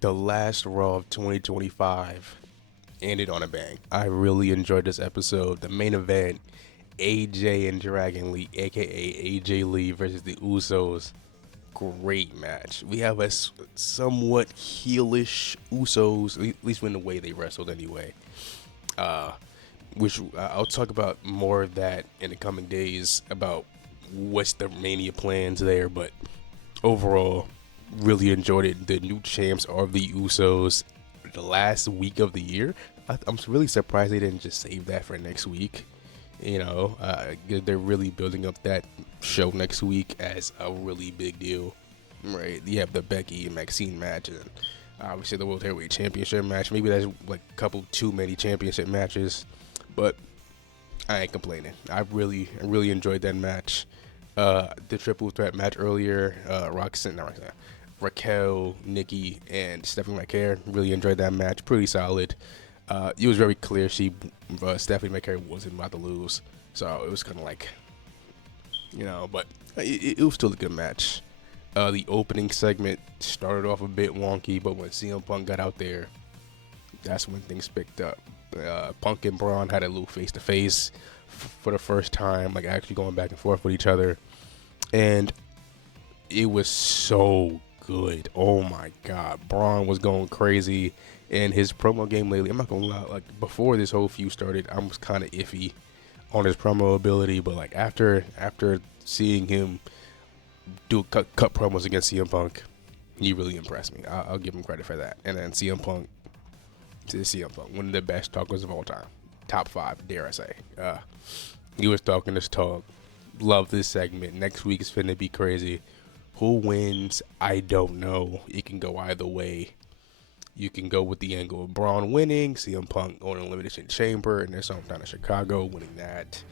The last Raw of 2025 ended on a bang. I really enjoyed this episode. The main event, AJ and Dragon Lee, aka AJ Lee versus the Usos. Great match. We have a somewhat heelish Usos, at least in the way they wrestled anyway. Uh, which I'll talk about more of that in the coming days about what's the Mania plans there. But overall, really enjoyed it. The new champs are the Usos. The last week of the year, I'm really surprised they didn't just save that for next week. They're really building up that show next week as a really big deal, right? You have the Becky and Maxine match, and obviously the World Heavyweight Championship match. Maybe that's like a couple too many championship matches, but I ain't complaining. I really enjoyed that match. The triple threat match earlier, Raquel, Nikki, and Stephanie McCare. Really enjoyed that match. Pretty solid. It was very clear Stephanie McCare wasn't about to lose, so it was kind of like, but it was still a good match. The opening segment started off a bit wonky, but when CM Punk got out there, that's when things picked up. Punk and Braun had a little face-to-face for the first time, like actually going back and forth with each other, and it was so good. Oh my God, Braun was going crazy, and his promo game lately, I'm not gonna lie, like before this whole feud started, I was kind of iffy on his promo ability, but like after seeing him do cut promos against CM Punk, he really impressed me. I'll give him credit for that. And then CM Punk, one of the best talkers of all time, top 5, dare I say. He was talking this talk. Love this segment. Next week is finna be crazy. Who wins? I don't know. It can go either way. You can go with the angle of Braun winning, CM Punk going to Elimination Chamber, and there's something down in Chicago winning that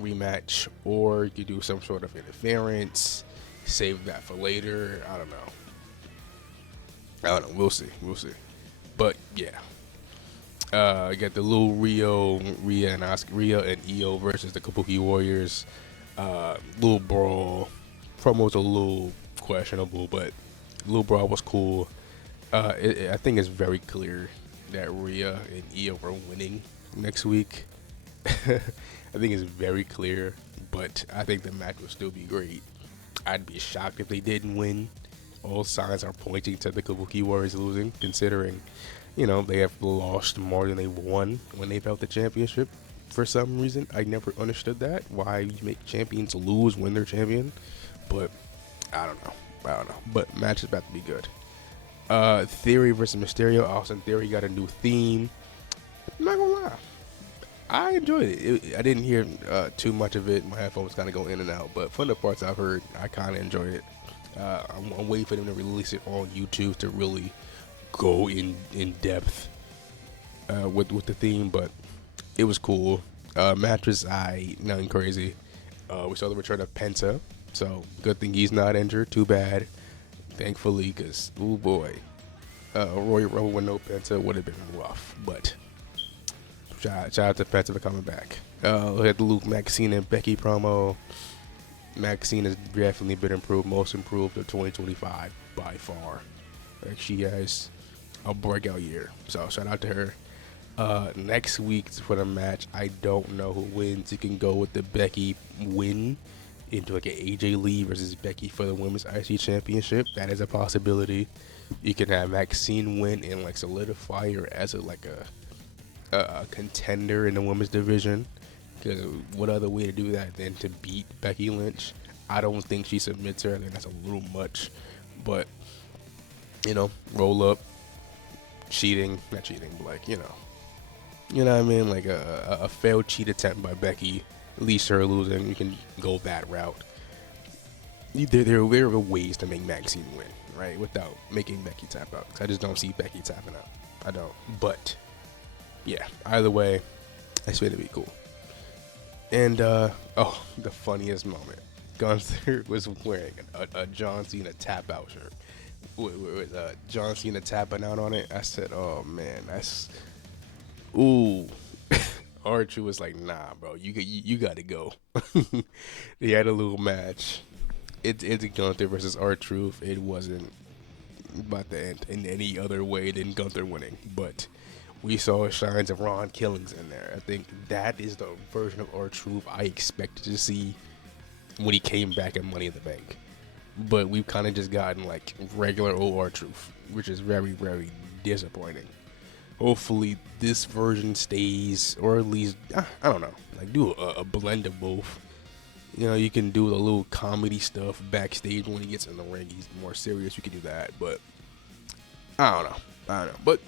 rematch, or you could do some sort of interference, save that for later. I don't know. We'll see. But yeah, you got the little Rhea and Io versus the Kabuki Warriors. Little brawl. Promo's a little questionable, but little brawl was cool. I think it's very clear that Rhea and Io are winning next week. I think it's very clear, but I think the match will still be great. I'd be shocked if they didn't win. All signs are pointing to the Kabuki Warriors losing, considering, they have lost more than they've won when they've held the championship. For some reason, I never understood that. Why you make champions lose when they're champion. But I don't know. But match is about to be good. Theory versus Mysterio. Austin Theory got a new theme. I'm not gonna lie, I enjoyed it. I didn't hear too much of it. My headphones kind of go in and out, but from the parts I've heard, I kind of enjoyed it. I'm waiting for them to release it on YouTube to really go in depth with the theme, but it was cool. Mattress, nothing crazy. We saw the return of Penta, so good thing he's not injured. Too bad, thankfully, because oh boy, Royal Rumble with no Penta would have been rough. But shout out to Penta for coming back. We had the Luke Maxine and Becky promo. Maxine has definitely been improved, most improved of 2025 by far. Like, she has a breakout year, so shout out to her. Next week for the match, I don't know who wins. You can go with the Becky win into like an AJ Lee versus Becky for the Women's IC Championship. That is a possibility. You can have Maxine win and like solidify her as a contender in the women's division. Because what other way to do that than to beat Becky Lynch? I don't think she submits her. I think that's a little much. But, roll up, not cheating, but like, you know what I mean? Like a failed cheat attempt by Becky, at least her losing. You can go that route. There are ways to make Maxine win, right? Without making Becky tap out. I just don't see Becky tapping out. I don't. But, yeah, either way, it's going to be cool. And, the funniest moment. Gunther was wearing a John Cena tap out shirt with John Cena tapping out on it. I said, oh, man, that's... Ooh. Archer was like, nah, bro, you got to go. They had a little match. It's Gunther versus R-Truth. It wasn't about to end in any other way than Gunther winning. But we saw signs of Ron Killings in there. I think that is the version of R-Truth I expected to see when he came back at Money in the Bank. But we've kind of just gotten like regular old R-Truth, which is very, very disappointing. Hopefully this version stays, or at least, I don't know, like do a blend of both. You know, you can do the little comedy stuff backstage when he gets in the ring. He's more serious. You can do that, but I don't know. But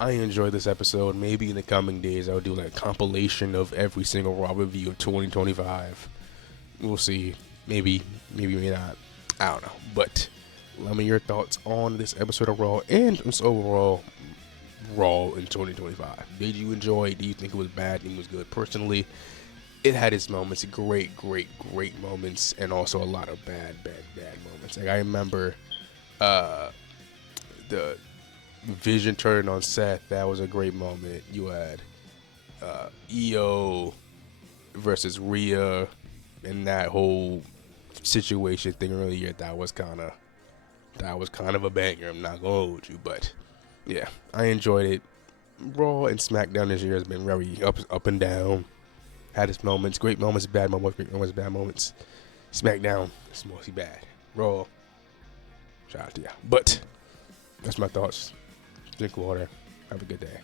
I enjoyed this episode. Maybe in the coming days, I'll do like a compilation of every single Raw review of 2025. We'll see. Maybe not. I don't know. But let me know your thoughts on this episode of Raw and just overall Raw in 2025. Did you enjoy it? Do you think it was bad? It was good. Personally, it had its moments, great moments, and also a lot of bad moments. Like I remember the Vision turning on Seth. That was a great moment. You had EO versus Rhea and that whole situation thing earlier. That was kind of a banger. I'm not gonna hold you, but yeah, I enjoyed it. Raw and SmackDown this year has been very up and down. Had its moments, great moments, bad moments, great moments, bad moments. SmackDown is mostly bad. Raw, shout out to ya. But that's my thoughts. Drink water. Have a good day.